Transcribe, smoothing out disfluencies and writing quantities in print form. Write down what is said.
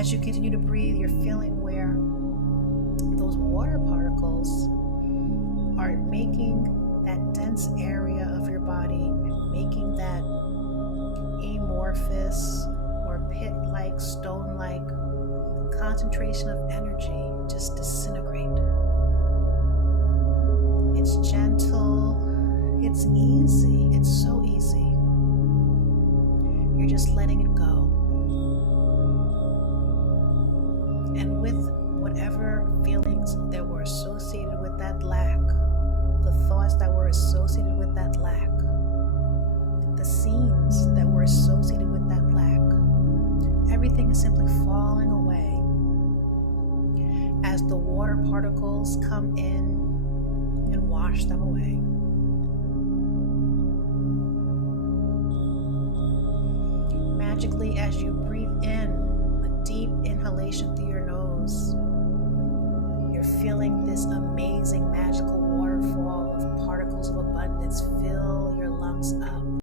As you continue to breathe, you're feeling where those water particles are making that dense area of your body, making that amorphous or pit-like, stone-like concentration of energy just disintegrate. It's gentle, it's easy, it's so easy. You're just letting it go. And with whatever feelings that were associated with that lack, the thoughts that were associated with that lack, the scenes that were associated with that lack, everything is simply falling away as the water particles come in and wash them away. Magically, as you breathe in a deep inhalation through your nose, you're feeling this amazing magical waterfall